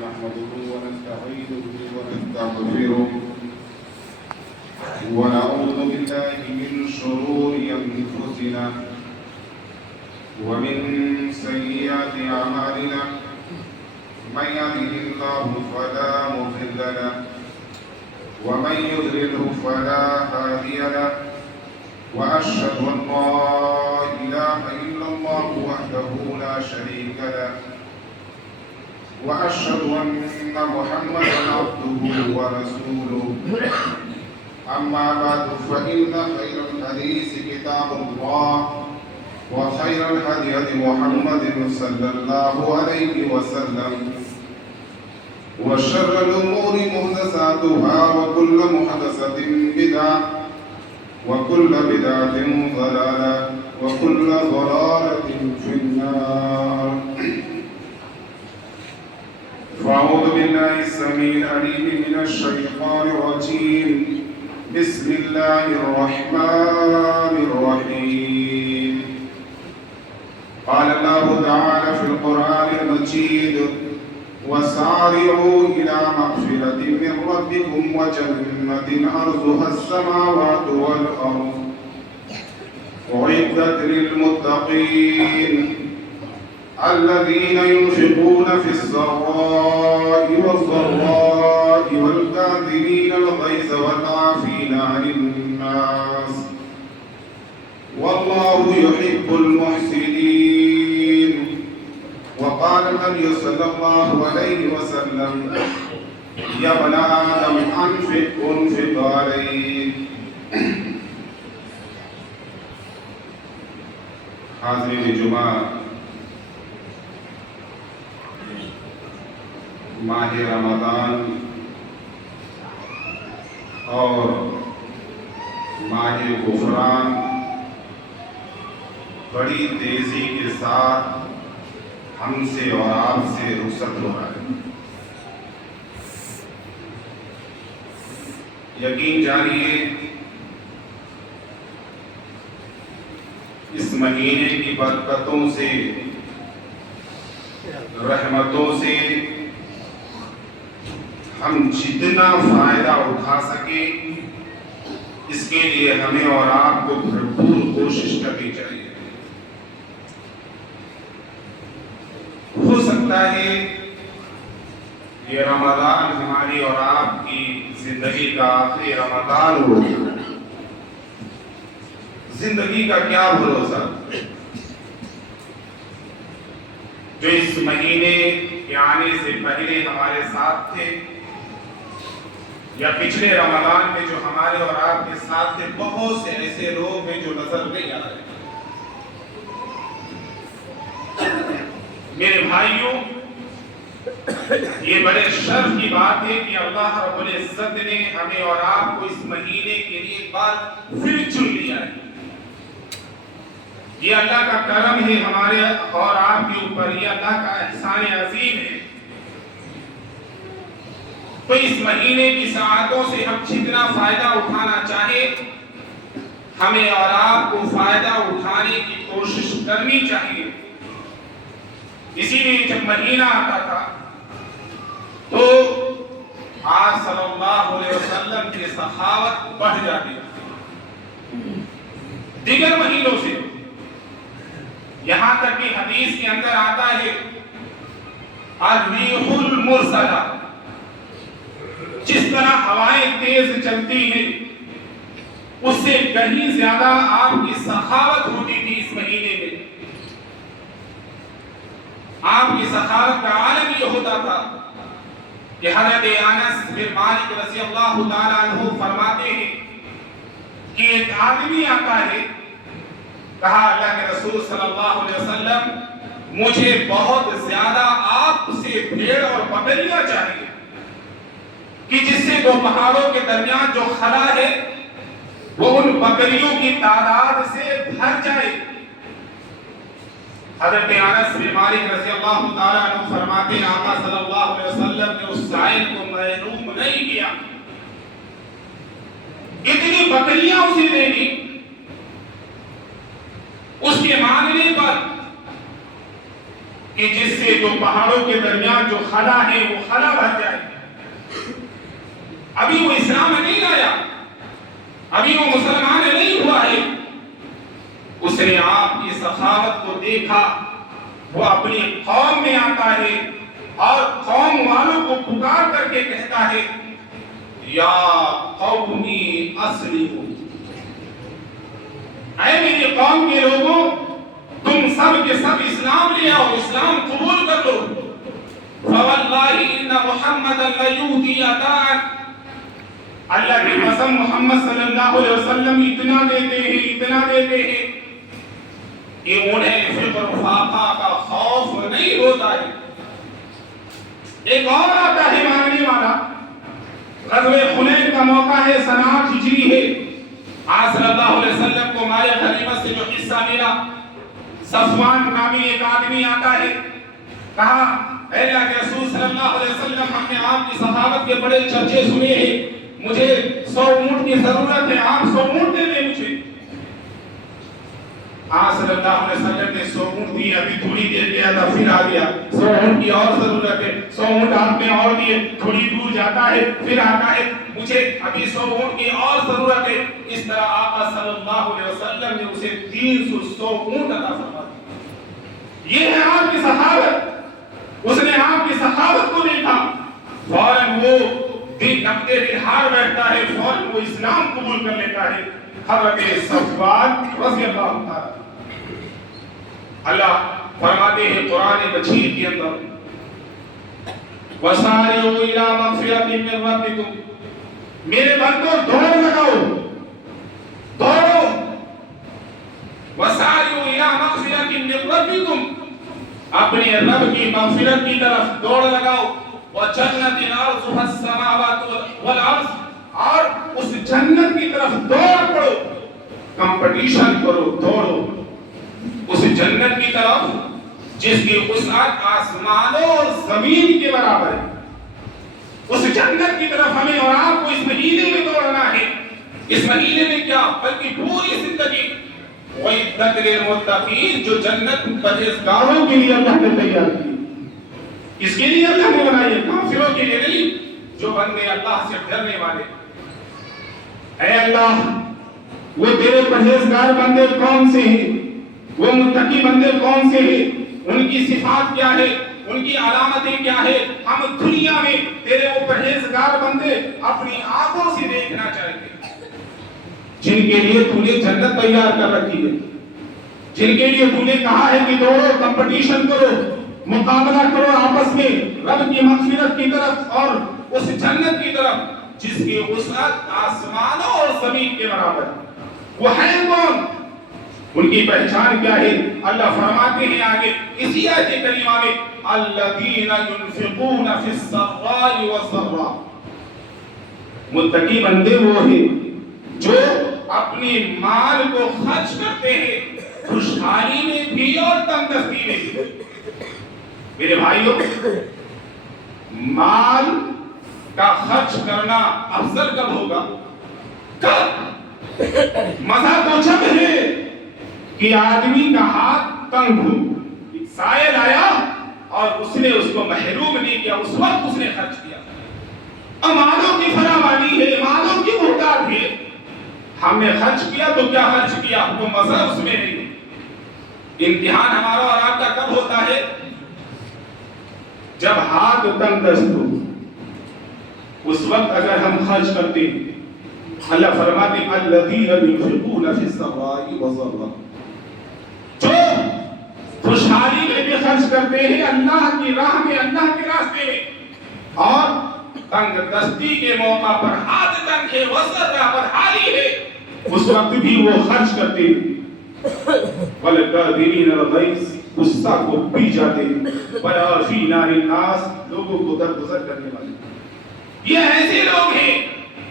نحمده ونستعينه ونستغفره ونعوذ بالله من شرور أنفسنا ومن سيئات أعمالنا من يهده الله فلا مضل له ومن يضلله فلا هادي له وأشهد أن لا إله إلا الله وحده لا شريك له وأشهد أن محمدا عبده ورسوله أما بعد فإن خير الحديث كتاب الله وخير الهدي هدي محمد صلى الله عليه وسلم وشر الأمور محدثاتها وكل محدثة بدعة وكل بدعة ضلالة وكل ضلالة في النار. فأعوذ بالله السميع العليم من الشيطان الرجيم. بسم الله الرحمن الرحيم. قال الله تعالى في القرآن المجيد: وسارعوا إلى مغفرة من ربكم وجنة عرضها السماوات والأرض أعدت للمتقين الذين ينفقون في السراء والضراء والكاظمين الغيظ والعافين عن الناس والله يحب المحسنين. وقال النبي صلى الله عليه وسلم: يا ابن آدم أنفق عليك. حاضرین جمعہ، ماہ رمضان اور ماہ غفران بڑی تیزی کے ساتھ ہم سے اور آپ سے رخصت ہو رہا ہے. یقین جانیے اس مہینے کی برکتوں سے، رحمتوں سے ہم جتنا فائدہ اٹھا سکیں اس کے لیے ہمیں اور آپ کو بھرپور کوشش کرنی چاہیے. ہو سکتا ہے یہ رمضان ہماری اور آپ کی زندگی کا آخری رمضان ہو. زندگی کا کیا بھروسہ جو اس مہینے کے آنے سے پہلے ہمارے ساتھ تھے یا پچھلے رمضان میں جو ہمارے اور آپ کے ساتھ تھے. بہت سے ایسے لوگ ہیں جو نظر نہیں آ رہے. میرے بھائیوں، یہ بڑے شرف کی بات ہے کہ اللہ رب العزت نے ہمیں اور آپ کو اس مہینے کے لیے ایک بار پھر چن لیا ہے. یہ اللہ کا کرم ہے ہمارے اور آپ کے اوپر، یہ اللہ کا احسان عظیم ہے. تو اس مہینے کی ساعتوں سے ہم جتنا فائدہ اٹھانا چاہے ہمیں اور آپ کو فائدہ اٹھانے کی کوشش کرنی چاہیے. اسی لیے جب مہینہ آتا تھا تو آپ صلی اللہ علیہ وسلم کی سخاوت بڑھ جاتی تھی دیگر مہینوں سے. یہاں تک کہ حدیث کے اندر آتا ہے الريح المرسلہ، جس طرح ہوائیں تیز چلتی ہیں اس سے کہیں زیادہ آپ کی سخاوت ہوتی تھی اس مہینے میں. آپ کی سخاوت کا عالم یہ ہوتا تھا کہ حضرت انس بن مالک رضی اللہ تعالیٰ عنہ فرماتے ہیں کہ ایک آدمی آتا ہے، کہا اللہ کے رسول صلی اللہ علیہ وسلم مجھے بہت زیادہ آپ سے بھیڑ اور بکریاں چاہیے کہ جس سے دو پہاڑوں کے درمیان جو خلا ہے وہ ان بکریوں کی تعداد سے بھر جائے. حضرت انس بن مالک رضی اللہ تعالیٰ عنہ فرماتے ہیں آقا صلی اللہ علیہ وسلم نے اس سائل کو محروم نہیں کیا. اتنی بکریاں اسے دے دی اس کے مانگنے پر کہ جس سے جو پہاڑوں کے درمیان جو خلا ہے وہ خلا بھر جائے. ابھی وہ اسلام میں نہیں آیا, ابھی وہ مسلمان نہیں ہوا ہے. اس نے آپ کی سخاوت کو دیکھا, وہ اپنی قوم میں آتا ہے اور قوم والوں کو پکار کر کے کہتا ہے یا قومی اسلموا, اے میری قوم کے لوگوں تم سب کے سب اسلام لے آؤ, اسلام قبول کر لو. فواللہ ان محمد لیؤتی عطاء, اللہ کی قسم محمد صلی اللہ علیہ وسلم اتنا دیتے ہیں کہ انہیں فقر و فاقہ کا خوف نہیں ہوتا ہے. ایک اور آتا ہے ماننے والا, غزوہ حنین کا موقع ہے, سنہ 8 ہجری ہے. آپ صلی اللہ علیہ وسلم کو مال غنیمت سے جو حصہ ملا, صفوان نامی ایک آدمی آتا ہے, کہا اے اللہ کے رسول صلی اللہ علیہ وسلم ہم نے آپ کی سخاوت کے بڑے چرچے سنے ہیں, مجھے 100 اونٹ کی ضرورت ہے, آپ 100 اونٹ دے دیں مجھے. آپ صلی اللہ علیہ وسلم نے 100 اونٹ دی, ابھی تھوڑی دیر گیا تھا پھر آ گیا, 100 اونٹ کی اور ضرورت ہے, 100 اونٹ آپ نے اور دیے, تھوڑی دور جاتا ہے پھر آتا ہے, مجھے ابھی 100 اونٹ کی اور ضرورت ہے. اس طرح آقا صلی اللہ علیہ وسلم نے اسے 300 اونٹ عطا فرما دی. یہ ہے آپ کی سخاوت. اس نے آپ کی سخاوت کو دیکھا, فوراً وہ نقدے دل ہار بیٹھتا ہے, فوراً وہ اسلام قبول کر لیتا ہے. حضرت صفوان رضی اللہ تعالی, اللہ فرماتے ہیں قرآن مجید کے اندر وَسَارِعُوا إِلَىٰ مَغْفِرَةٍ مِّن رَّبِّكُمْ, میرے بندوں دوڑ لگاؤ, دوڑو. وَسَارِعُوا إِلَىٰ مَغْفِرَةٍ مِّن رَّبِّكُمْ, اپنے رب کی مغفرت کی طرف دوڑ لگاؤ. وَجَنَّةٍ عَرْضُهَا السَّمَاوَاتُ وَالْأَرْضُ, اور اس جنت کی طرف دوڑ پڑو, کمپٹیشن کرو, دوڑو اس جنت کی طرف جس کی وسعت آسمانوں اور زمین کے برابر ہے. اس جنت کی طرف ہمیں اور آپ کو اس مہینے میں دوڑنا ہے. اس مہینے میں کیا بلکہ پوری زندگی. وَإِدَّتْ لِلْمُتَّقِينَ, جو جنت پرہیزگاروں کے لیے اللہ نے تیار کی. اس کے لیے اللہ نے بنائی ہے, کافروں کے لیے نہیں, جو بندے اللہ سے ڈرنے والے. اے اللہ, وہ تیرے پرہیزگار بندے کون سے ہیں, وہ متقی بندے کون سے ہیں, ان کی صفات کیا ہے, ان کی علامتیں کیا ہے. ہم دنیا میں تیرے وہ پرہیزگار بندے اپنی آنکھوں سے دیکھنا چاہتے ہیں, جن کے لیے تو نے جنت تیار کر رکھی ہے, جن کے لیے تو نے کہا ہے کہ دوڑو, کمپٹیشن کرو, مقابلہ کرو آپس میں رب کی مغفرت کی طرف اور اس جنت کی طرف جس کی وسعت آسمانوں اور زمین کے برابر. وہ ہے کون, ان کی پہچان کیا ہے؟ اللہ فرماتے ہیں آگے اسی آیت کریمہ میں الذین ينفقون فی السراء والضراء, متقی بندے وہ ہیں جو اپنے مال کو خرچ کرتے ہیں خوشحالی میں بھی اور تنگدستی میں بھی. میرے بھائیوں, مال کا خرچ کرنا افضل کب ہوگا؟ کب؟ مزہ تو جب ہے کہ آدمی کا ہاتھ تنگ ہو, سائل آیا اور اس نے اس کو محروم نہیں کیا, اس وقت اس نے خرچ کیا. مالوں کی فراوانی ہے, مالوں کی محتاج ہے, ہم نے خرچ کیا تو کیا خرچ کیا, وہ مزہ اس میں نہیں. امتحان ہمارا اور آپ کا کب ہوتا ہے؟ جب ہاتھ تنگ دست ہو, اس وقت اگر ہم خرچ کرتے ہیں. اللہ فرماتے ہیں الذین ينفقون فی السراء والضراء, جو خوشحالی میں بھی خرچ کرتے ہیں اللہ کی راہ میں, اللہ کے راستے میں, اور تنگ دستی کے موقع پر ہاتھ تنگ ہے, وضراء بدحالی ہے, اس وقت بھی وہ خرچ کرتے ہیں. وَالْكَاظِمِينَ الْغَيْظَ, غصہ کو پی جاتے ہیں. وَالْعَافِينَ عَنِ النَّاسِ, لوگوں کو درگزر کرنے والے. یہ ایسے لوگ ہیں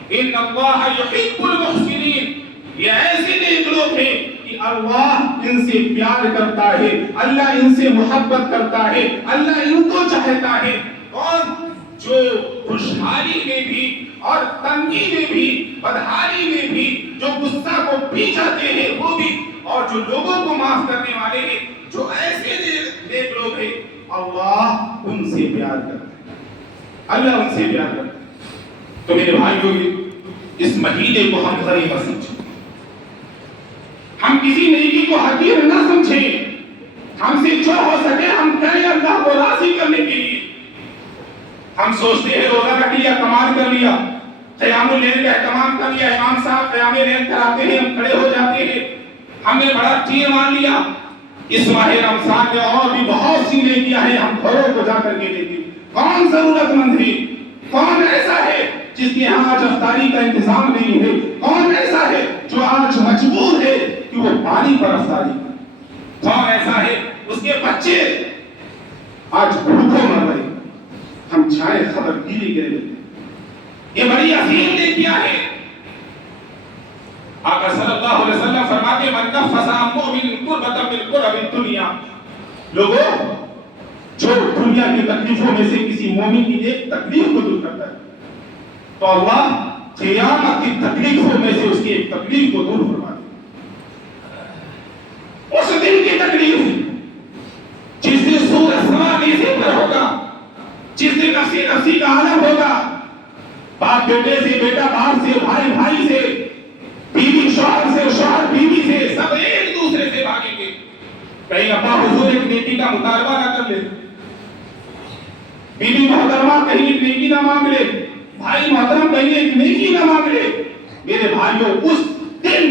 ان اللہ یحب المحسنین, یہ ایسے نیک لوگ ہیں کہ اللہ ان سے پیار کرتا ہے, اللہ ان سے محبت کرتا ہے, اللہ ان کو چاہتا ہے. کون؟ جو خوشحالی میں بھی اور تنگی میں بھی, بدحالی میں بھی, جو غصہ کو پی جاتے ہیں وہ بھی, اور جو لوگوں کو معاف کرنے والے ہیں. جو ایسے نیک لوگ ہیں پیار کرتے ہیں، اللہ ان سے پیار کرتا ہے۔ تو میرے بھائیوں، اس مہینے کو ہم غنیمت سمجھیں، ہم کسی نیکی کو حقیر نہ سمجھیں، ہم سے جو ہو سکے ہم کریں اللہ کو راضی کرنے کے لیے۔ ہم سوچتے ہیں روزہ رکھ لیا، کمال کر لیا، قیام اللیل کا اہتمام کر لیا، امام صاحب قیام اللیل کراتے ہیں، ہم کھڑے ہو جاتے ہیں، ہم نے بڑا چیز مان لیا۔ اس ماہ رمضان میں اور بھی بہت سی نیکیاں ہیں، ہم گھروں کو جا کر کے دیکھیں کون ضرورت مند ہے، کون ایسا ہے جس کے یہاں آج افطاری کا انتظام نہیں ہے، کون ایسا ہے جو آج مجبور ہے کہ وہ پانی پر افطاری کرے، کون ایسا ہے اس کے بچے آج بھوکوں مر رہے، ہم چائے خبر گیری کرے لیتے ہیں۔ یہ بڑی عظیم نیکیاں ہیں۔ آقا صلی اللہ علیہ وسلم فرماتے من نفس عن مؤمن کربۃ من کرب الدنیا، لوگوں جو دنیا کی تکلیفوں میں سے کسی مومن کی ایک تکلیف کو دور کرتا ہے تو اللہ قیامت کی تکلیفوں میں سے اس کی ایک تکلیف کو دور فرما دے۔ اس دن کی تکلیف جس دن سور السماء نیزے پر ہوگا، جس دن نفسی نفسی کا عالم ہوگا، باپ بیٹے سے، بیٹا باپ سے، بھائی بھائی سے، بیوی شوہر سے، شوہر بیوی سے، سب ایک دوسرے سے بھاگیں گے۔ کہیں ابا حضور ایک نیکی کا مطالبہ نہ کر لے، بیوی محترمہ کہیں ایک نیکی نہ مانگ لے، بھائی محترم کہیں ایک نیکی نہ مانگ لے۔ میرے بھائیوں، اس دن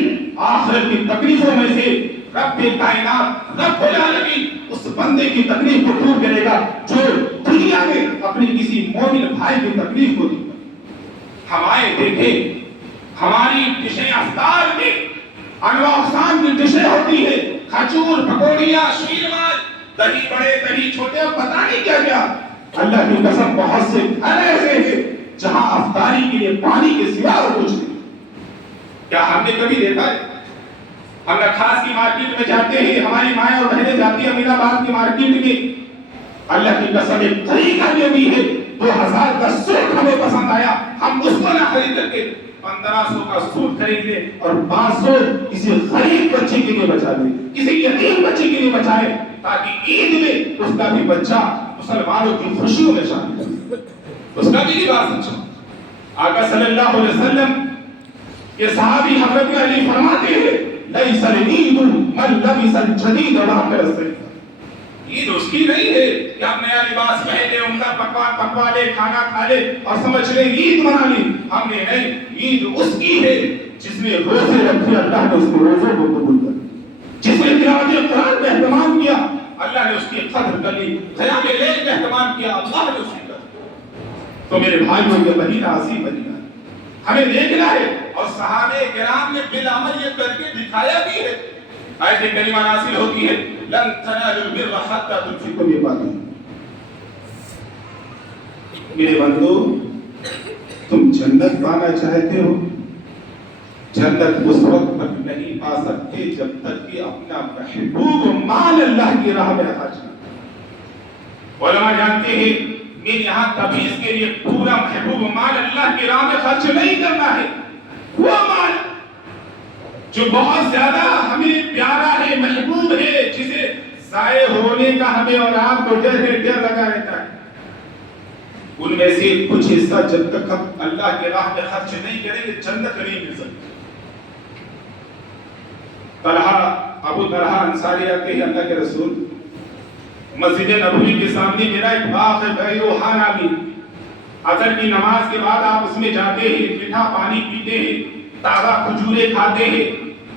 آخرت کی تکلیفوں میں سے رب کائنات، رب العالمین اس بندے کی تکلیف کو دور کرے گا جو دنیا میں اپنے کسی مومن بھائی کی تکلیف کو دور کرے۔ ہم آئے دیکھیں ہماری ڈشیں افطار میں انواع اقسام کی ڈشیں ہوتی ہے، کھجور، پکوڑیاں، شیرماز، دہی بڑے، دہی چھوٹے، پتہ نہیں کیا کیا۔ اللہ کی قسم بہت سے گھر ایسے ہیں جہاں افطاری کے لیے پانی کے سوا اور کچھ نہیں۔ کیا ہم نے کبھی دیکھا ہے؟ ہم نکھاس کی مارکیٹ میں جاتے ہیں، ہماری مائیں اور بہنیں جاتی ہیں امین آباد کی مارکیٹ میں، اللہ کی قسم ایک طریقہ یہ بھی ہے 2000 کا سوٹ ہمیں پسند آیا، ہم اس کو نہ خرید کر کے 1500 کا سوٹ خرید لیں اور 500 کسی غریب بچے کے لیے بچا دیں، کسی یتیم بچے کے لیے بچائے تاکہ عید میں اس کا بھی بچہ مسلمانوں کی خوشیوں میں شامل ہو، اس کا بھی لباس اچھا۔ آقا صلی اللہ علیہ وسلم کے صحابی حضرت علی فرماتے ہیں لیس العید من لبس الجدید وعمل السیف، عید اس کی نہیں ہے کہ ہم نیا لباس پہن لے، عمدہ پکوان پکوا لے، کھانا کھا لے اور سمجھ لے عید منا لی، ہم نے نہیں، عید اس کی ہے جس نے روزے رکھے، اللہ نے اس کے روزوں کو قبول کر، جس نے تلاوت قرآن کا اہتمام کیا اللہ نے اس کی قدر کر لی، قیام لیل کا اہتمام کیا اللہ نے اس کی قدر۔ تو میرے بھائیوں یہ مہینہ عظیم مہینہ ہے، ہمیں دیکھنا ہے، اور صحابہ کرام نے بالعمل یہ کر کے دکھایا بھی ہے۔ آیت کریمہ نازل ہوتی ہے لن تنالوا البر حتى تنفقوا مما تحبون، میرے بندو تم جنت پانا چاہتے ہو، جنت اس وقت تک نہیں پا سکتے جب تک کہ اپنا محبوب مال اللہ کی راہ میں خرچ کرو۔ علماء جانتے ہیں میرے یہاں تبعیض کے لیے پورا محبوب مال اللہ کی راہ میں خرچ نہیں کرنا ہے، وہ مال جو بہت زیادہ ہمیں پیارا ہے، محبوب ہے، جسے ضائع ہونے کا ہمیں اور آپ کو ڈر لگا رہتا ہے، ان میں سے کچھ حصہ جب تک ہم اللہ کی راہ میں خرچ نہیں کریں گے جنت نہیں مل سکتی۔ ابو طلحہ انصاری آتے ہیں اللہ کے رسول، مسجد نبوی کے سامنے میرا ایک باغ ہے بے روحان نامی، عصر کی نماز کے بعد آپ اس میں جاتے ہیں، میٹھا پانی پیتے ہیں، تازہ کھجورے کھاتے ہیں۔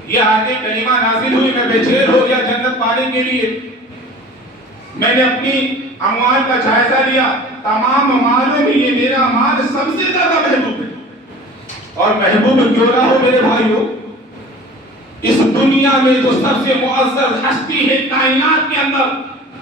یہ آیت کریمہ نازل ہوئی، میں بے چین ہو گیا جنت پانے کے لیے۔ میں نے اپنی اموال کا جائزہ لیا، تمام مالوں میں یہ میرا مال سب سے زیادہ محبوب ہے، اور محبوب کیوں نہ ہو میرے بھائیوں، اس دنیا میں جو سب سے معزز ہستی ہے کائنات کے اندر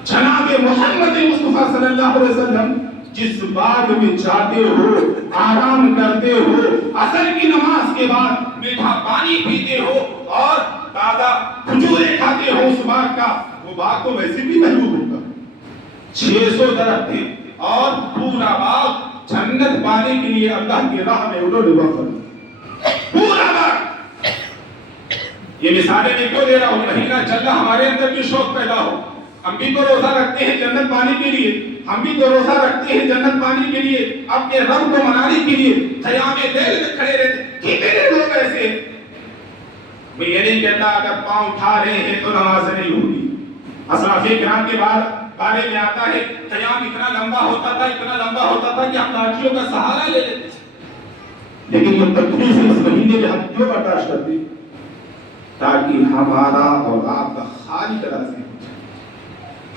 جناب محمد مصطفیٰ صلی اللہ علیہ وسلم، جس باغ میں جاتے ہو، آرام کرتے ہو، عصر کی نماز کے بعد میٹھا پانی پیتے ہو اور تازہ کھجورے کھاتے ہو، اس باغ کا، وہ باغ تو ویسے بھی محبوب ہوگا، 600 درخت تھے اور پورا باغ جنت پانے کے لیے اللہ کی راہ میں انہوں نے وقف پورا باغ۔ یہ مثالیں میں کیوں دے رہا ہوں؟ مہینہ چل رہا، ہمارے اندر بھی شوق پیدا ہو، ہم بھی تو روزہ رکھتے ہیں جنت پانے کے لیے، ہم بھی تو روزہ رکھتے ہیں جنت پانے کے لیے، اپنے رب کو منانے کے لیے قیام لیل میں کھڑے رہتے، کتنے لوگ ایسے؟ میں یہ نہیں کہتا اگر پاؤں اٹھا رہے ہیں تو نماز نہیں ہوگی۔ اسلاف کرام کے بارے میں آتا ہے قیام اتنا لمبا ہوتا تھا کہ ہم لاٹھیوں کا سہارا لے لیتے، لیکن یہ تکلیف اس مہینے میں ہم کیوں برداشت کرتے ہیں؟ تاکہ ہمارا اور آپ کا خالی طرح سے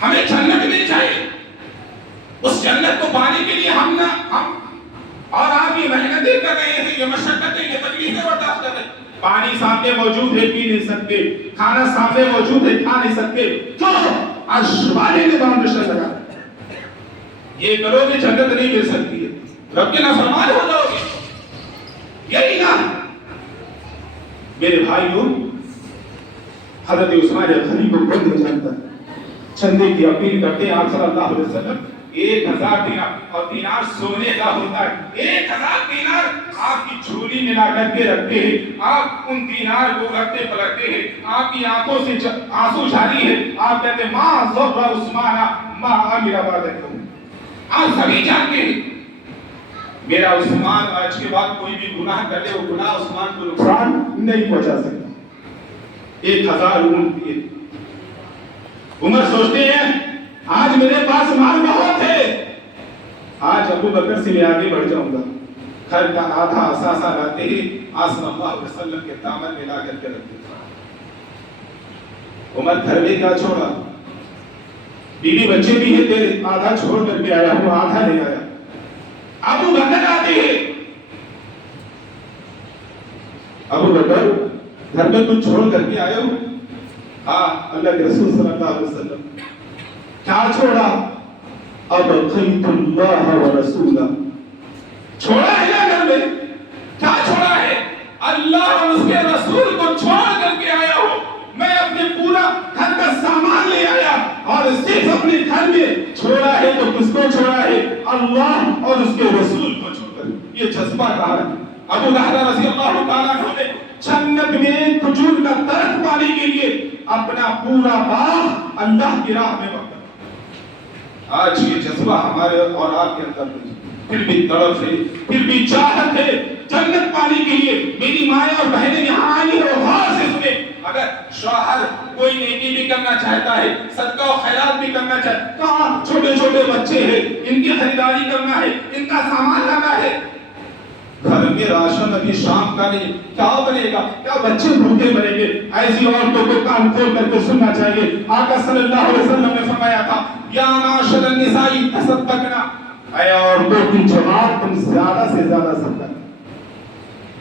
ہمیں جنت مل جائے۔ اس جنت کو پانے کے لیے ہم اور آپ یہ محنتیں کر رہے ہیں، یہ مشقتیں، یہ تکلیفیں برداشت کر رہے ہیں۔ پانی سامنے موجود ہے، پی نہیں سکتے، کھانا سامنے موجود ہے، کھا نہیں سکتے، کیوں؟ عرش والے نے باؤنڈیشن لگا، یہ کرو گے جنت نہیں مل سکتی ہے، رب کے نافرمان ہو جاؤ گے۔ یہی نا میرے بھائیوں، حضرت عثمان غنی کو کون نہیں جانتا؟ چندے کی اپیل کرتے ہیں آپ صلی اللہ علیہ وسلم، 1000 دینار، اور دینار سونے کا ہوتا ہے، 1000 دینار آپ کی جھولی میں لا کر کے رکھتے ہیں، آپ ان دینار کو رکھتے پلٹتے ہیں، آپ کی آنکھوں سے آنسو جاری ہے، آپ کہتے ہیں ما ضر عثمان ما عمل بعدکم۔ آپ سبھی جانتے ہیں میرا عثمان آج کے بعد کوئی بھی گناہ کر لے، وہ گناہ عثمان کو نقصان نہیں پہنچا سکتا۔ 1000 عمر دیے، عمر سوچتے ہیں آج میرے پاس مال بہت ہے، آج ابو بکر سے میں آگے بڑھ جاؤں گا، گھر کا آدھا اثاثہ لاتے ہی آپ صلی اللہ علیہ وسلم کے دامن میں لا کر کے رکھتے۔ عمر گھر میں کیا چھوڑا؟ بیوی بچے بھی ہیں تیرے، آدھا چھوڑ کر کے آیا ہوں، آدھا لے آیا۔ ابو بکر آتے ہیں، ابو بکر گھر میں کچھ چھوڑ کر کے آئے ہو؟ ہاں اللہ کے رسول صلی اللہ علیہ وسلم۔ کیا چھوڑا؟ ابقیت اللہ ورسولہ، چھوڑا ہے نا گھر میں؟ کیا چھوڑا ہے؟ اللہ اور اس کے رسول کو چھوڑ کر کے آیا ہوں، میں اپنے پورا گھر کا سامان لے آیا، اور صرف اپنے گھر میں چھوڑا ہے تو کس کو چھوڑا ہے؟ اللہ اور اس کے رسول کو چھوڑ کر۔ یہ جذبہ کہا ہے ابو لہب رضی اللہ تعالیٰ عنہ نے جنت میں کھجور کا درخت پانے کے لیے اپنا پورا باغ اللہ کی راہ میں وقف۔ آج یہ جذبہ ہمارے اور آپ کے اندر نہیں، پھر بھی طرف ہے، پھر بھی چاہت ہے جنت پانے کے لیے۔ میری مائیں اور بہنیں یہاں آئی ہیں اور غور سے سنیں، اگر شوہر کوئی نیکی بھی کرنا چاہتا ہے، صدقہ و خیرات بھی کرنا چاہتا ہے، کہاں چھوٹے چھوٹے بچے ہیں، ان کی خریداری کرنا ہے، ان کا سامان لانا ہے، گھر میں راشن ابھی شام کا نہیں، کیا بنے گا؟ کیا بچے بھوکے مریں گے؟ ایسی عورتوں کو کان کھول کر کے سننا چاہیے۔ آقا صلی اللہ علیہ وسلم نے فرمایا تھا یا معاشر النساء تصدقنا، اے عورتوں کی جماعت تم زیادہ سے زیادہ صدقہ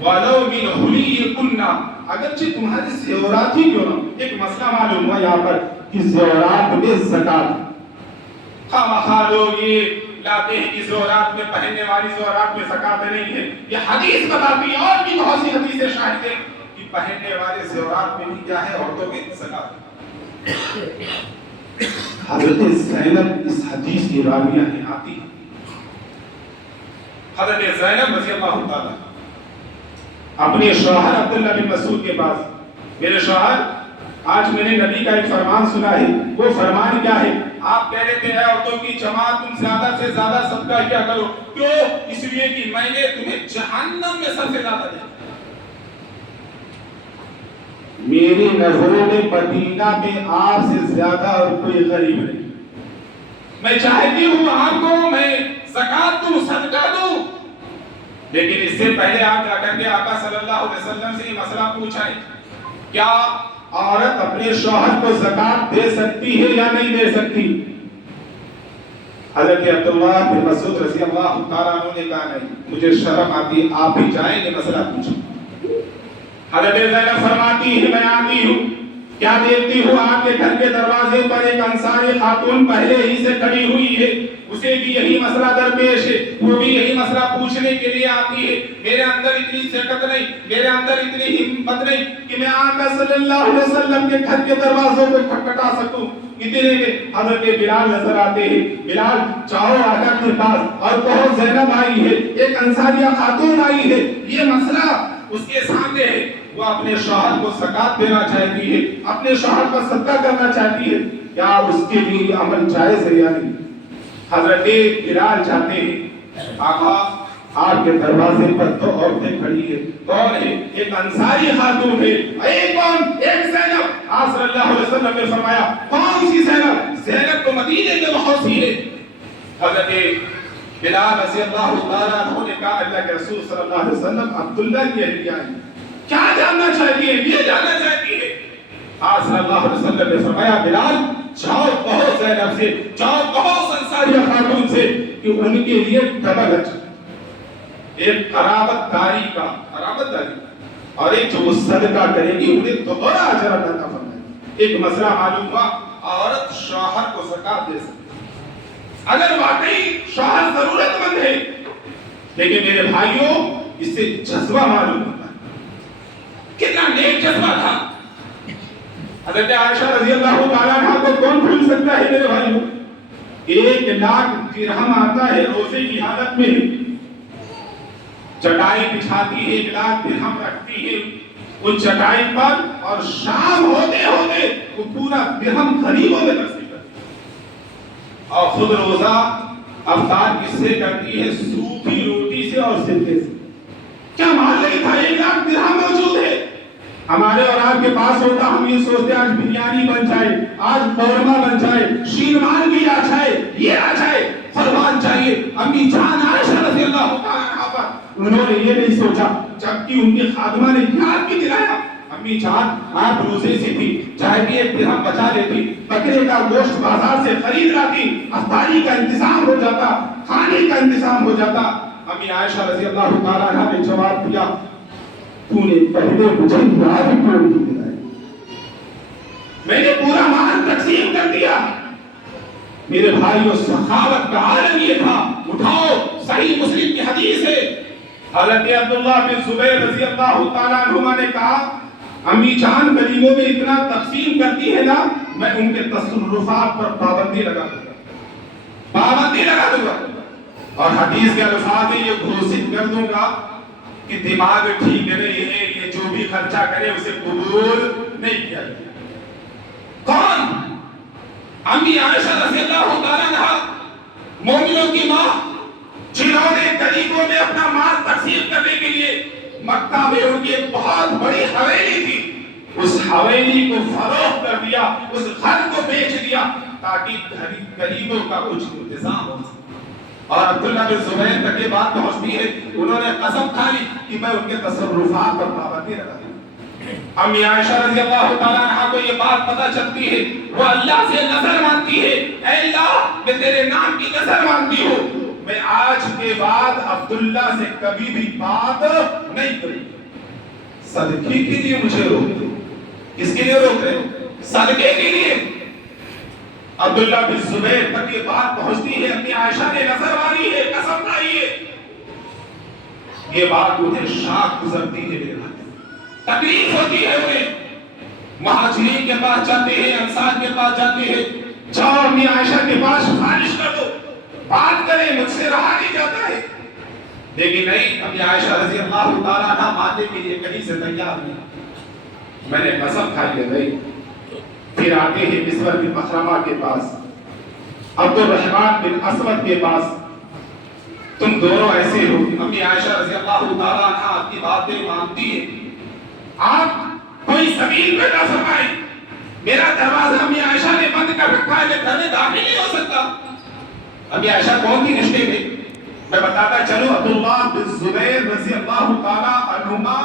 وَلَوْ مِنْ حُلِيِّكُنَّ، اگرچہ تمہاری زیورات ہی کیوں نہ۔ ایک مسئلہ معلوم ہوا یہاں پر کہ زیورات میں زکات، خواہ لوگ یہ لاتے ہیں کہ زیورات میں پہننے والی زیورات میں زکات نہیں ہے، یہ حدیث بتاتی ہے، اور بھی بہت سی حدیثیں شاہد ہیں کہ پہننے والے زیورات میں بھی کیا ہے؟ عورتوں کی زکات۔ حضرت زینب اس حدیث کی راویہ ہیں، آتی ہیں حضرت زینب رضی اللہ تعالیٰ اپنے شوہر عبداللہ بن مسعود کے پاس، میرے شوہر آج میں نے نبی کا ایک فرمان سنا ہے، وہ فرمان کیا ہے؟ آپ کہہ رہے تھے اے عورتوں کی جماعت تم زیادہ سے زیادہ صدقہ کیا کرو، کیوں؟ اس لیے کہ میں نے تمہیں جہنم میں سب سے زیادہ دیا۔ میری نظروں میں مدینہ میں آپ سے زیادہ اور کوئی غریب نہیں، میں چاہتی ہوں آپ کو میں زکات دوں، صدقہ دوں، لیکن اس سے پہلے آپ جا کر کے آقا صلی اللہ علیہ وسلم سے یہ مسئلہ پوچھا ہے، کیا عورت اپنے شوہر کو زکات دے سکتی ہے یا نہیں دے سکتی؟ حضرت عبداللہ بن مسعود رضی اللہ تعالیٰ عنہ نے کہا نہیں، مجھے شرم آتی، آپ ہی جائیں گے مسئلہ پوچھیں۔ حضرت زینب فرماتی ہے میں آتی ہوں، کیا دیکھتی ہوں آپ کے گھر کے دروازے پر ایک انصاری خاتون پہلے ہی سے کھڑی ہوئی ہے، اسے بھی یہی مسئلہ درپیش ہے، وہ بھی یہی مسئلہ پوچھنے کے لیے آتی ہے۔ میرے اندر اتنی صحت نہیں، میرے اندر اتنی ہمت نہیں کہ میں آقا صلی اللہ علیہ وسلم کے گھر کے دروازوں کو کھٹکھٹا سکوں۔ اتنے میں حضرت بلال نظر آتے ہیں، بلال جاؤ آقا کے پاس اور کہو زینب آئی ہے، ایک انصاریہ خاتون آئی ہے، یہ مسئلہ اس کے سامنے ہے، وہ اپنے شوہر کو زکات دینا چاہتی ہے، اپنے شوہر کو صدقہ کرنا چاہتی ہے، کیا اس کے لیے عمل جائز ہے یا نہیں؟ حضرت بلال جاتے ہیں، آقا آپ کے دروازے پر دو عورتیں کھڑی ہیں، کون ہے؟ ایک انصاری خاتون ہے، ایک کون؟ ایک زینب۔ آپ صلی اللہ علیہ وسلم نے فرمایا کون سی زینب؟ زینب تو مدینے میں موصی ہے۔ حضرت بلال رضی اللہ تعالیٰ عنہ نے کہا اللہ کے رسول صلی اللہ علیہ وسلم عبداللہ کی اہلیہ ہے، کیا جاننا چاہتی ہے؟ یہ جاننا چاہتی ہے۔ آپ صلی اللہ علیہ وسلم نے فرمایا بلال جاؤ کہو زینب سے، جاؤ کہو انصاریہ خاتون سے کہ ان کے لیے ڈبل اجر، ایک قرابت داری کا اور ایک جو صدقہ کرے گی انہیں دوبارہ اجر عطا فرمائے۔ ایک مسئلہ معلوم ہوا، عورت شوہر کو زکات دے سکتی اگر واقعی شوہر ضرورت مند ہے، لیکن میرے بھائیوں اس سے جذبہ معلوم ہوتا ہے کتنا نیک جذبہ تھا۔ حضرت عائشہ رضی اللہ تعالیٰ عنہ کو کون بھول سکتا ہے میرے بھائیوں؟ 1,00,000 درہم آتا ہے روزے کی حالت میں، چٹائی بچھاتی ہے، 1,00,000 درہم رکھتی ہے اس چٹائی پر، اور شام ہوتے ہوتے وہ پورا درہم غریبوں میں تقسیم کرتی ہے، اور خود روزہ افطار کس سے کرتی ہے؟ سوکھی روٹی سے اور سرکے سے۔ کیا مال نہیں تھا؟ 1,00,000 درہم موجود ہے، ہمارے اور آپ کے پاس ہوتا ہم یہ سوچتے آج بریانی بن جائے، آج قورمہ بن جائے، شیرمان بھی آ جائے، یہ آ جائے، قربان چاہیے۔ امی جان عائشہ رضی اللہ تعالیٰ عنہا پر انہوں نے یہ نہیں سوچا، جبکہ ان کی خادمہ نے یاد بھی دلایا امی جان آپ روزے سے تھی، چاہے بھی 1 درہم بچا لیتی، بکرے کا گوشت بازار سے خرید لاتی، افطاری کا انتظام ہو جاتا، کھانے کا انتظام ہو جاتا۔ امی عائشہ رضی اللہ تعالیٰ عنہا نے جواب دیا تو نے پہلے مجھے یاد کیوں نہیں دلائی؟ میں نے پورا مال تقسیم کر دیا۔ میرے بھائیوں سخاوت کا عالم یہ تھا۔ اٹھاؤ صحیح مسلم کی حدیث ہے، حضرت عبداللہ بن زبیر رضی اللہ تعالیٰ عنہما نے کہا امی جان غریبوں میں اتنا تقسیم کرتی ہے نا، میں ان کے تصرفات پر پابندی لگا دوں گا، اور حدیث کے الفاظ میں یہ گھوشت کر دوں گا کہ دماغ ٹھیک نہیں ہے، یہ جو بھی خرچہ کرے اسے قبول نہیں کیا جائے۔ کون؟ امی عائشہ رضی اللہ تعالیٰ عنہا، مومنوں کی ماں، جنہوں نے غریبوں میں اپنا مال تقسیم کرنے کے لیے مکہ میں ان کی ایک بہت بڑی حویلی تھی، اس حویلی کو فروخت کر دیا، اس گھر کو بیچ دیا تاکہ غریبوں کا کچھ انتظام ہو سکے۔ اور عبداللہ بن زبیر تک یہ بات پہنچتی ہے، انہوں نے قسم کھا لی کہ میں ان کے تصرفات پر پابندی لگا دوں۔ امی عائشہ رضی اللہ تعالیٰ عنہا کو یہ بات پتہ چلتی ہے، وہ اللہ سے نظر مانتی ہے، اے اللہ میں تیرے نام کی نظر مانتی ہوں، میں آج کے بعد عبداللہ سے کبھی بھی بات نہیں کروں۔ صدقے کے لیے مجھے روک دو۔ کس کے لیے روک رہے ہو؟ صدقے کے لیے۔ عبداللہ بن زبیر تک یہ بات پہنچتی ہے، اپنی عائشہ نے نظر مانی ہے، قسم کھائی ہے۔ یہ بات مجھے شاک گزرتی ہے، میرے بھائی تکلیف ہوتی ہے انہیں۔ مہاجرین کے پاس جاتے ہیں، انصار کے پاس جاتے ہیں، جاؤ اپنی عائشہ کے پاس سفارش کر دو، بات کریں، مجھ سے رہا نہیں جاتا ہے، لیکن نہیں، اپنی عائشہ رضی اللہ تعالیٰ عنہ ماننے کے لیے کہیں سے تیار نہیں۔ میں نے قسم کھائی ہے بھائی۔ پھر آتے ہیں مسور بن مخرمہ کے پاس، عبد الرحمن بن اسود کے پاس، تم دونوں ایسے ہو، امی عائشہ رضی اللہ تعالیٰ عنہ آپ کی باتیں مانتی ہے، آپ کوئی سبیل پیدا فرمائیں، میرا دروازہ امی عائشہ نے بند کر رکھا ہے، میں گھر میں داخل نہیں ہو سکتا۔ امی عائشہ کون تھی رشتے میں؟ میں بتاتا چلو، عبداللہ بن زبیر رضی اللہ تعالیٰ عنہما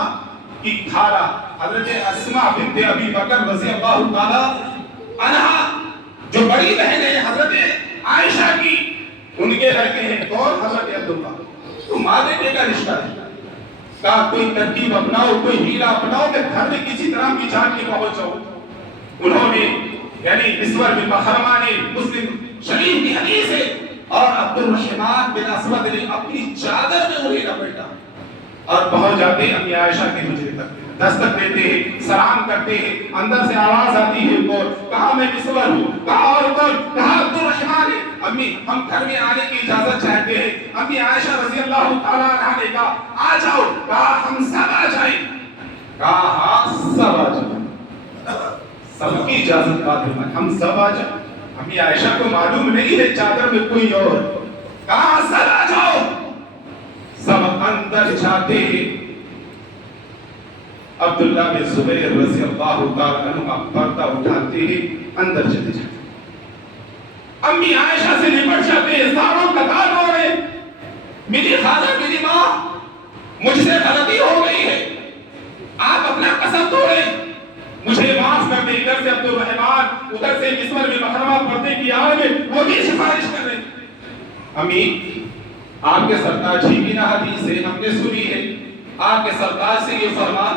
کی خالہ حضرت اسماء بنت ابی بکر رضی اللہ تعالیٰ عنہا، جو بڑی بہن ہے حضرت عائشہ کی، ان کے لڑکے ہیں کون؟ حضرت عبداللہ۔ تو ماں بیٹے کا رشتہ ہے، کہا کوئی ترکیب اپناؤ، کوئی ہیلا اپناؤ کہ گھر میں کسی طرح بھی جان کے پہنچ جاؤ۔ انہوں نے یعنی مسور بن مخرمہ نے، مسلم شریف کی حدیث ہے، اور عبد الرحمن بن اسود نے اپنی چادر میں انہیں لپیٹا اور پہنچ جاتے ہیں امی عائشہ کے حجرے تک، دستک دیتے ہیں، سلام کرتے ہیں، اندر سے آواز آتی ہے، کون؟ کہا میں مسور ہوں۔ کہا اور کون؟ کہا عبد الرحمن ہے۔ امی ہم گھر میں آنے کی اجازت چاہتے ہیں۔ امی عائشہ رضی اللہ تعالیٰ عنہا نے کہا آ جاؤ، کہا ہم سب آ جائیں، کہا ہاں سب آ جائیں، سب کی اجازت بات ہے، ہم سب آ جائیں۔ امی عائشہ کو معلوم نہیں ہے چادر میں کوئی اور، کہاں سر آ جاؤ، سب اندر جاتے ہیں۔ عبداللہ بن زبیر رضی اللہ تعالیٰ عنہ پردہ اٹھاتے ہیں، اندر چلے جاتے، امی عائشہ سے نپٹ جاتے ہیں، ساروں قطار ہو رہے، میری خالہ میری ماں مجھ سے غلطی ہو گئی ہے، آپ اپنا قسم توڑے، مجھے معاف کر دیں۔ ادھر سے عبد الرحمن، ادھر سے مسور میں مکرمہ پردے کی آڑ میں وہ بھی سفارش کر رہے۔ امی آپ کے سرتاج ہی کی نہ حدیث ہے، ہم نے سنی ہے، آپ کے سرتاج سے یہ فرما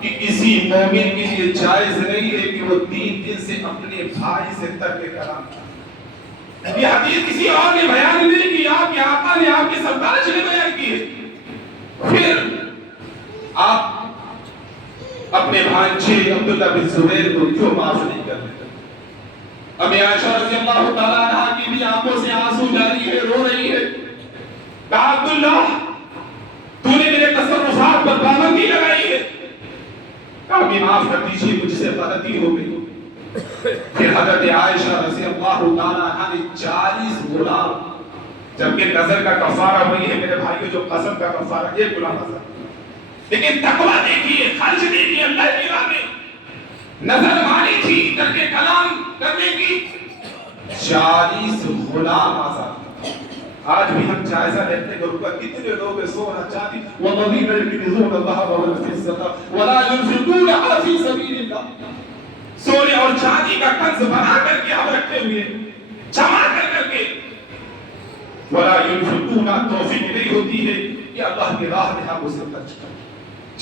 کہ کسی مومن کے لیے جائز نہیں ہے کہ وہ 3 دن سے اپنے بھائی سے ترک کلام کرے۔ یہ حدیث کسی اور نے بیان نہیں کی، آپ کے آقا نے، آپ کے سرتاج نے بیان کی ہے۔ پھر آپ اپنے بھانجے عبداللہ بن زبیر کو کیوں معاف نہیں کر دیتے؟ امی عائشہ رضی اللہ تعالیٰ عنہ کی بھی آنکھوں سے آنسو جاری ہے، رو رہی ہے، کہا عبداللہ تو نے میرے تصرفات پر پابندی لگائی ہے، کہا کہ معاف کر دیجیے مجھ سے غلطی ہو گئی۔ پھر حضرت عائشہ رضی اللہ تعالیٰ عنہ نے 40 غلام، جبکہ نظر کا کفارہ وہی ہے میرے بھائیو جو قسم کا کفارہ، ایک غلام نظر، لیکن تقویٰ دیکھیے، خرچ دیکھیے اللہ کی راہ میں، نظر مانی تھی ترک کلام کرنے کی، 40 غلام آزاد۔ آج بھی ہم جائزہ لیتے ہیں کہ کتنے لوگ سونا چاندی وَالَّذِينَ يَكْنِزُونَ الذَّهَبَ وَالْفِضَّةَ وَلَا يُنْفِقُونَهَا فِي سَبِيلِ اللَّهِ، سونے اور چاندی کا کنز بنا کر کے ہم رکھتے ہوئے، جمع کر کے، وَلَا يُنْفِقُونَ توفیق نہیں ہوتی ہے کہ اللہ کی راہ میں ہم اسے خرچ کریں۔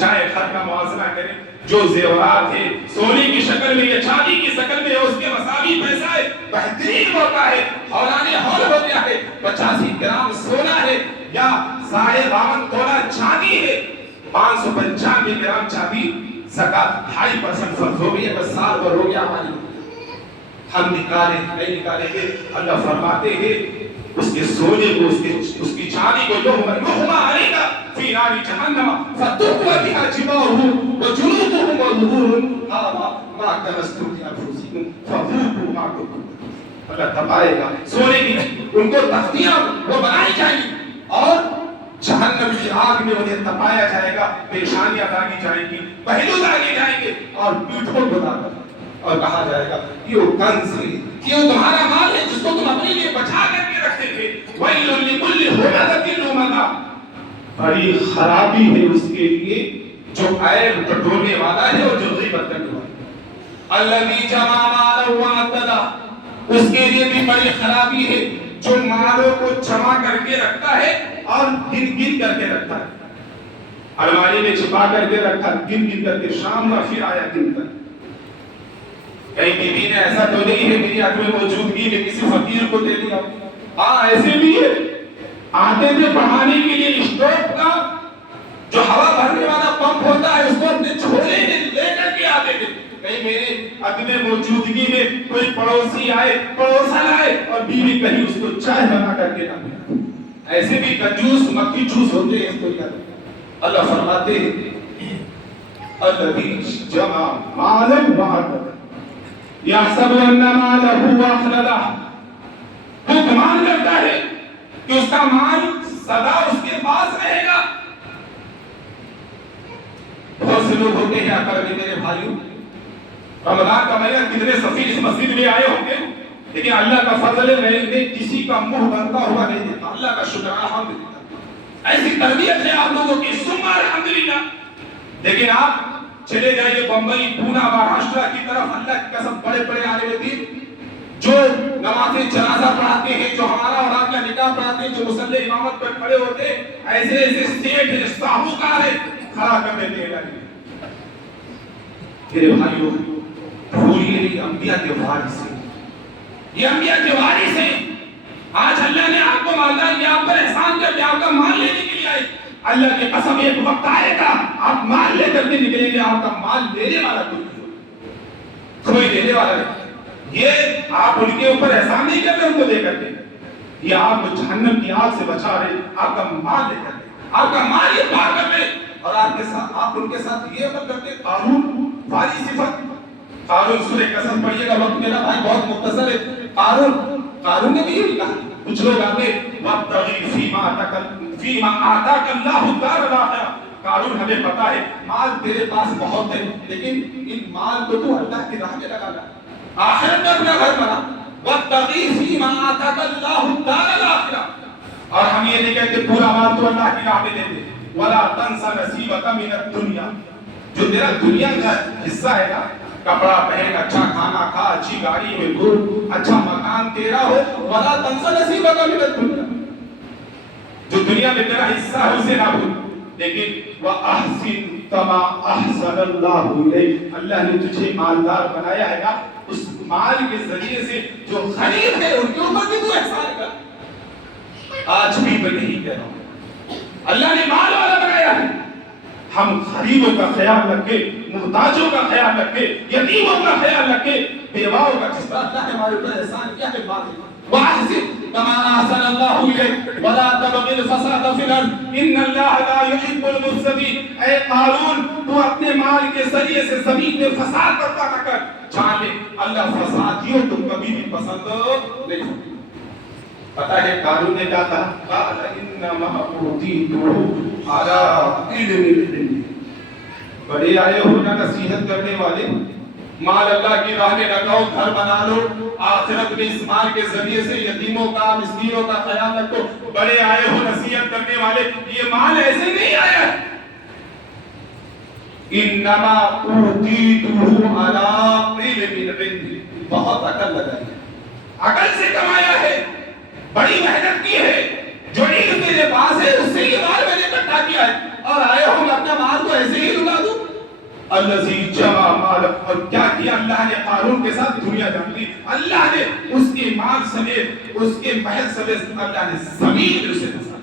چاہے خر کا موازنہ کریں، جو زیورات ہے سونے کی شکل میں یا چاندی کی شکل میں اس کے مساوی پیسہ ہے، بہترین موقع ہے، حولانے حول ہو گیا ہے، 85 گرام سونا ہے یا 52 تولہ چاندی ہے، 595 گرام چاندی، زکاة 2.5% فرض ہو گئی ہے، بس سال بھر ہو گیا ہماری، ہم نکالیں نہیں نکالیں گے، اللہ فرماتے ہیں اس کے سونے کو، اس کی چاندی کو یوم علیکا فی نار جہنم فتقوی بها جباہهم وجنوبهم وظہورهم هذا ما کنزتم لانفسکم فذوقوا ما کنتم، اللہ تبائے گا سونے کی ان کو تختیاں وہ بنائی جائیں گی اور جہنم کی آگ میں انہیں تپایا جائے گا، پیشانیاں داغی جائیں گی، پہلو داغے جائیں گے اور پیٹھوں کو داغا، اور کہا جائے گا یہ وہ کنز ہے، یہ وہ تمہارا مال ہے جس کو تم اپنے لیے بچا کر کے رکھتے تھے، وَيْلٌ لِكُلِّ هُمَزَةٍ لُمَزَةٍ، بڑی خرابی ہے اس کے لیے جو عیب ٹٹولنے والا ہے اور جو غیبت کرنے والا ہے، الَّذِي جَمَعَ مَالًا وَعَدَّدَهُ، اس کے لیے بھی بڑی خرابی ہے جو مالوں کو جمع کر کے رکھتا ہے اور گن کر کے رکھتا ہے، الماری میں چھپا کر کے رکھا، گن کر کے شام کا پھر آیا گن کر، کہیں بیوی نے ایسا تو نہیں ہے میری عدم موجودگی میں کسی فقیر کو دے دیا، ہاں ایسے بھی ہے، آتے تھے پڑھانے کے لیے اسٹوپ کا جو ہوا بھرنے والا پمپ ہوتا ہے اس کو اپنے چھوڑے لے کر کے آتے تھے، کہیں میرے عدم موجودگی میں کوئی پڑوسی آئے، پڑوسن آئے اور بیوی کہیں اس کو چائے بنا کر کے نہ دے، ایسے بھی کنجوس مکھی چوس ہوتے ہیں اس کو یاد۔ اللہ فرماتے ہیں الذی جمع مالا وعددہ یحسب ان مالہ اخلدہ، وہ گمان کرتا ہے کہ اس کا مال سدا اس کے پاس رہے گا۔ بہت سے لوگ ہوتے ہیں اکثر میرے بھائیوں، رمضان کا مہینہ کتنے سفیر اس مسجد میں آئے ہوں گے لیکن اللہ کا فضل ہے میں نے کسی کا منہ بنتا ہوا نہیں دیتا، اللہ کا شکر الحمدللہ، ایسی تربیت ہے آپ لوگوں کی، ثم الحمدللہ۔ لیکن آپ چلے جائیے بمبئی، پونا، مہاراشٹر کی طرف، اللہ کی قسم بڑے بڑے عالم دین جو نماز جنازہ پڑھاتے ہیں، جو ہمارا اور آپ کا نکاح پڑھاتے ہیں، جو مصلی امامت پر کھڑے ہوتے ہیں، ایسے ایسے سیٹ ہے، ساہوکار ہے، کھڑا کر دیتے ہیں۔ میرے بھائیوں، بھولیے نہیں انبیاء کے وارث ہیں، یہ انبیاء کے وارث ہیں۔ آج اللہ نے آپ کو مالدار کیا، آپ پر احسان کر کے آپ کا مال لینے کے لیے آئے، اللہ کی قسم ایک وقت آئے گا آپ مال لے کر کے نکلیں گے، آپ کا مال لینے والا کوئی دینے والا نہیں، یہ آپ ان کے اوپر احسان نہیں کر رہے ان کو دے کر کے، یہ آپ کو جہنم کی آگ سے بچا رہے، آپ کا مال لے کر کے، آپ کا مال یہ پار کر رہے، اور آپ کے ساتھ آپ ان کے ساتھ یہ عمل کرتے۔ قارون والی صفت، قارون سورہ قصص پڑھیے گا، وقت میرا بھائی بہت مختصر ہے، قارون نے بھی یہی کہا. کچھ لوگ آتے وابتغی فیما آتاک اللہ الدار الاخرہ. قارون ہمیں پتا ہے مال تیرے پاس بہت ہے لیکن ان مال کو تو اللہ کی راہ میں لگا لا, آخرت میں اپنا گھر بنا. وابتغی فیما آتاک اللہ الدار الاخرہ. اور ہم یہ نہیں کہتے پورا مال تو اللہ کی راہ میں دے دے. ولا تنس نصیبک من الدنیا. جو تیرا دنیا کا حصہ ہے نا, کپڑا پہن, اچھا کھانا کھا, اچھی گاڑی میں گھوم, اچھا مکان تیرا ہو. ولا تنس نصیبک من الدنیا. جو دنیا میں تیرا حصہ ہے اسے نہ بھول. لیکن وَأَحْسِن كَمَا أَحْسَنَ اللَّهُ إِلَيْكَ. اللہ نے تجھے مالدار بنایا ہے نا, اس مال کے ذریعے سے جو غریب ہے ان کے اوپر بھی تو احسان کر. آج بھی میں نہیں کہہ رہا ہوں, اللہ نے مال والا بنایا ہے. ہم غریبوں کا خیال رکھے, محتاجوں کا خیال رکھے, یتیموں کا خیال رکھے, بیواؤں کا. جس طرح اللہ نے ہمارے اوپر احسان کیا ہے مال. وَأَحْسِن كَمَا أَحْسَنَ اللَّهُ إِلَيْكَ وَلَا تَبْغِ الْفَسَادَ فِي الْأَرْضِ إِنَّ اللَّهَ لَا يُحِبُّ الْمُفْسِدِينَ. اے قارون, تو اپنے مال کے ذریعے سے زمین میں فساد برپا نہ کر. جان لے اللہ فسادیوں کو کبھی بھی پسند نہیں ہوتی. پتہ ہے قارون نے کہا تھا, قال انما اوتیتہ علی علم عندی. بڑے آئے ہو نا نصیحت کرنے والے, مال اللہ کی راہ میں لگاؤ, گھر بنا لو, آخرت میں اس مال کے ذریعے سے یتیموں کا, مسکینوں کا خیال رکھو. بڑے آئے ہو نصیحت کرنے والے, یہ مال ایسے نہیں آیا ہے. انما اوتیتہ علی علم عندی. بہت عقل لگائی ہے, عقل سے کمایا ہے, بڑی محنت کی ہے. جو علم میرے پاس ہے اس سے یہ مال میں نے اکٹھا کیا ہے, اور آئے ہو میں اپنا مال کو ایسے ہی لگا دوں. الذی جمع مال. اور کیا کیا اللہ نے قارون کے ساتھ دنیا جان لی. اللہ نے اس کے مال سمیت, اس کے محل سمیت اللہ نے زمین میں اسے دسا.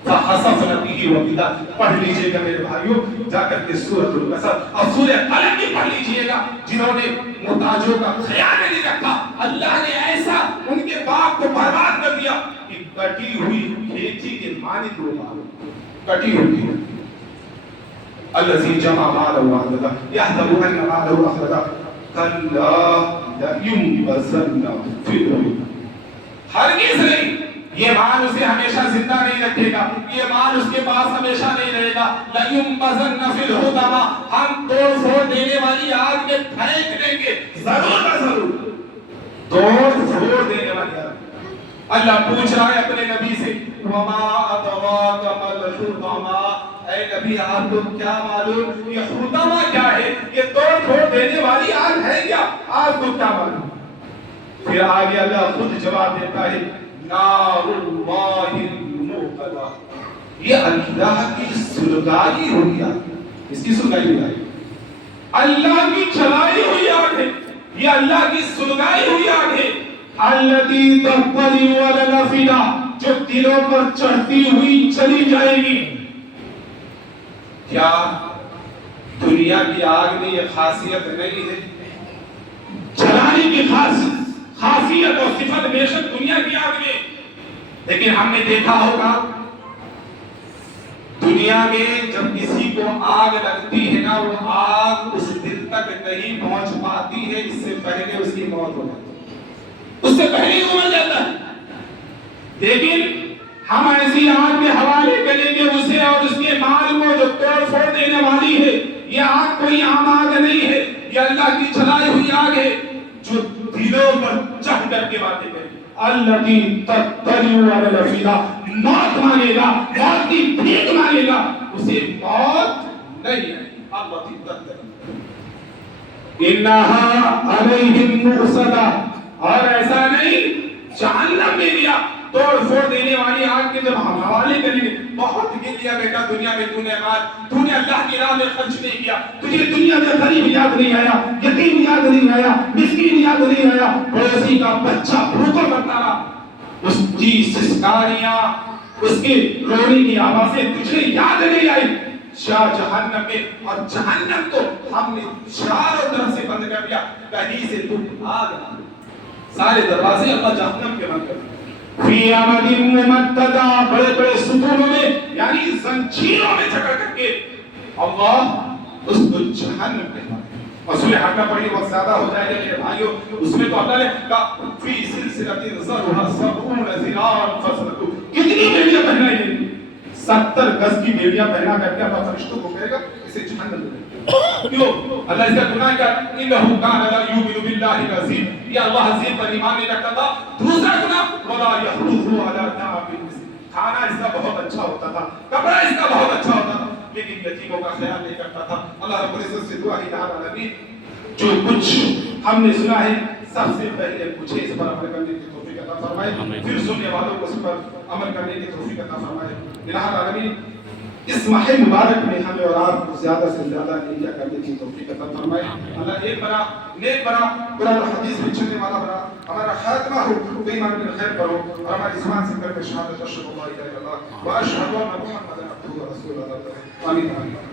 فخسفنا به وبداره. پڑھ لیجئے گا میرے بھائیوں جا کر کے سورۃ القصص اور سورہ قلم بھی پڑھ لیجئے گا. جنہوں نے محتاجوں کا خیال نہیں رکھا, اللہ نے ایسا ان کے باغ کو برباد کر دیا کہ کٹی ہوئی کھیتی کے مالک وہ کٹی ہوئی. الذي جمع مالا وعددا يحسب ان ماله اخلدا كلا لينبذن في الحطمة. ہرگز نہیں, یہ مال اسے ہمیشہ زندہ نہیں رکھے گا, یہ مال اس کے پاس ہمیشہ نہیں رہے گا. لينبذن في الحطمة. ہم توڑ پھوڑ دینے والی آگ میں پھینک دیں گے ضرور نہ ضرور. توڑ پھوڑ دینے والی آگ. اللہ پوچھ رہا ہے اپنے نبی سے, وما ادراک ما الحطمة. اے نبی آپ کو کیا معلوم یہ حطمہ کیا ہے, یہ توڑ پھوڑ دینے والی آگ ہے کیا, آپ کو کیا معلوم. پھر آگے اللہ خود جواب دیتا ہے, نار اللہ الموقدہ. یہ اللہ کی سلگائی ہوئی آگ. اس کی سلگائی ہوئی آگ, اللہ کی چلائی ہوئی آگ ہے, یہ اللہ کی سلگائی ہوئی آگ ہے. الذی تطلع علی الافئدہ. جو دلوں پر چڑھتی ہوئی چلی جائے گی. کیا دنیا کی آگ میں یہ خاصیت نہیں ہے, جلانے کی خاصیت اور صفت بے شک دنیا کی آگ میں. لیکن ہم نے دیکھا ہوگا دنیا میں جب کسی کو آگ لگتی ہے نا, وہ آگ اس دل تک نہیں پہنچ پاتی ہے, اس سے پہلے اس کی موت ہو جاتی ہے, اس سے پہلے ہی مر جاتا ہے. لیکن ہم ایسی آگ کے حوالے کریں گے اسے اور اس کے مال کو جو توڑ پھوڑ دینے والی ہے. یہ آگ کوئی عام آگ نہیں ہے, یہ اللہ کی چلائی ہوئی آگ ہے جو دلوں پر چڑھ کر کے باتیں کرے. الذی تطلع علی الافئدہ. موت مانگے گا, موت کی بھیک مانگے گا, اسے موت نہیں ہے. الذی تطلع انھا علیہم مرصدہ. اور ایسا نہیں, جہنم میں گیا توڑ پھوڑ دینے والی آگ کے جب ہم حوالے کریں گے. بہت گر لیا بیٹا دنیا میں تو نے اللہ کی راہ میں خرچ نہیں کیا, تجھے دنیا میں غریب یاد نہیں آیا, یتیم یاد نہیں آیا, مسکین یاد نہیں آیا, پڑوسی کا بچہ بھوکا مرتا رہا, اس کی سسکاریاں, اس کے رونے کی آوازیں تجھے یاد نہیں آئی. جہنم میں, اور جہنم کو ہم نے چاروں طرف سے بند کر دیا, کہیں سے تو بھاگ نہ. سارے دروازے اللہ جہنم کے بند کر دیا. فی امد ممددہ. بڑے بڑے ستونوں میں یعنی زنجیروں میں جکڑ کر کے اللہ اس کو جہنم کہتا ہے. رسول ہٹنا پڑی وقت زیادہ ہو جائے گا میرے بھائیوں، اس میں تو اللہ نے کہا فی سلسلۃ ذرعها 70 ذراعا فاسلکوہ، کتنی بیڑیاں پہنائی گئی؟ 70 گز کی بیڑیاں پہنا کر کے اللہ فرشتوں کو کہے گا اسے جہنم میں کیوں؟ اللہ اس کا گناہ کیا؟ انہو کان لا یؤمن باللہ العظیم، یہ اللہ عظیم پر ایمان نہیں رکھتا تھا۔ دوسرا گناہ ولا یحرض علی طعام المسکین، کھانا اس کا بہت اچھا ہوتا تھا، کپڑا اس کا بہت اچھا ہوتا تھا، لیکن یتیموں کا خیال نہیں کرتا تھا۔ اللہ رب العزت سے دعا ہے یا العالمین جو کچھ ہم نے سنا ہے سب سے پہلے مجھے اس پر عمل کرنے کی توفیق عطا فرمائے، پھر سننے والوں کو اس پر عمل کرنے کی توفیق عطا فرمائے۔ الہ العالمین اس ماہ مبارک میں ہمیں اور آپ کو زیادہ سے زیادہ نیکیاں کرنے کی توفیق عطا فرمائے۔ اللہ ایک بڑا نیک بڑا قرآن و حدیث میں چلنے والا بڑا ہمارا خاتمہ ہو، ایمان بالخیر پر ہو، اور ہماری زبان سے کر کے شہادت اشہد ان لا الہ الا اللہ و اشہد ان محمدا عبدہ و رسولہ۔ آمین آمین۔